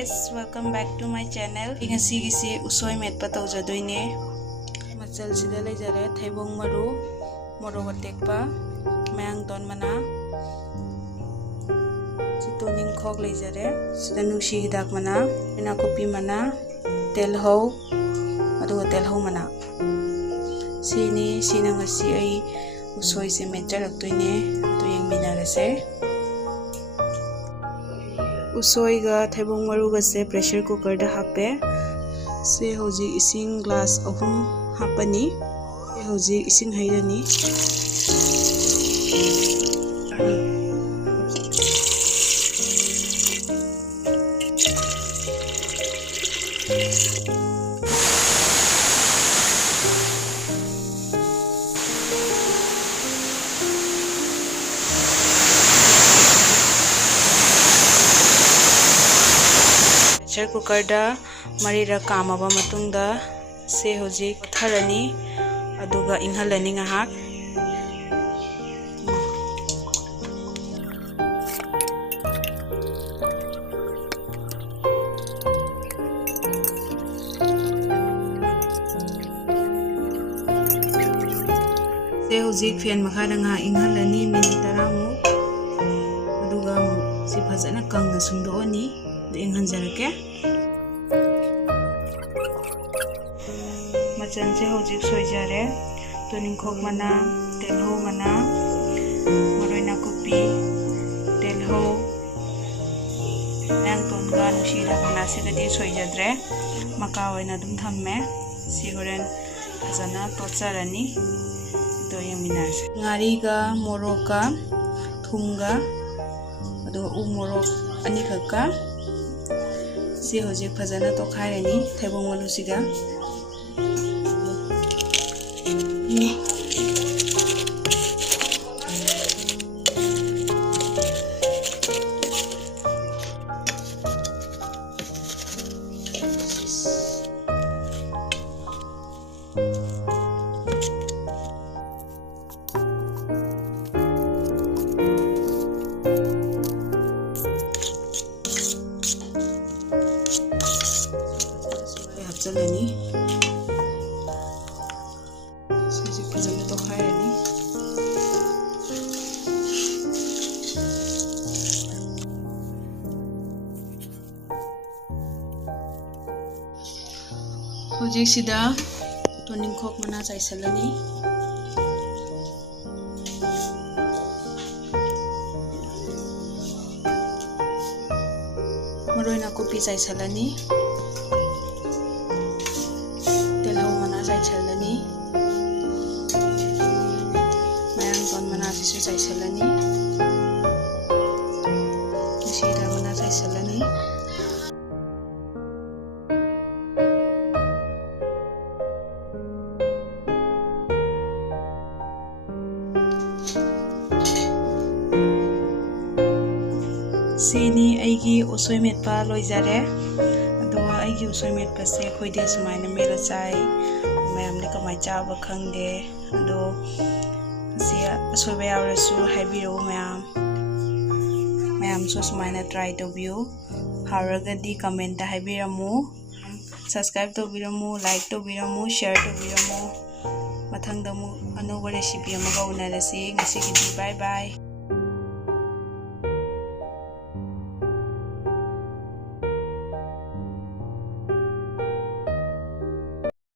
guys, welcome back to my channel. Ngasi gisi usoi metpa tawjadoine. Machal sida leijare thaibong maru, morog atekpa, mayang ton mana. Sitoning khok leijare, sida nusi hidak mana, ina kopi mana, tel hau, aduga tel hau mana. Sini ngasi ai usoi se metjarak toine, atu yang minarase. Usoi ga thaibong maru ga se pressure cooker da hape se hoji ising glass ahum hapani se hoji ising hairani pressure cooker da marira kamaba matungda se hojik tharani aduga inghalani ngahak se hojik fan makhada nga inghalani minute 10 mu aduga si phajana kangna sungdoani inghanjarake machan se hojik soijare tuning khok mana telho mana moroina kopi telho yang ton ga nushira mana se gadi soijadre maka oina dum thamme sigoren khazana tocharani to yang minas ngari ga moroka thumga ado u morok ani khaka si hojik phajana to khairani thaibong malu siga jalani siji phajana to khairani hojik sida toning khok mana chaisalani moroina kopi chaisalani chaisalani mayang ton mana sisu chaisalani sira mana chaisalani sini aigi usoi metpa loijare aduga aigi usoi metpa se khoide sumaina mela chai mayamne kamai chaba khangde ado sia sobe awrasu haibiro mayam so sumaina try to view haragadi comment da haibiramu subscribe to biramu like to biramu share to biramu mathangdamu anoba recipe amaga unarasi ngasi gidi bye bye.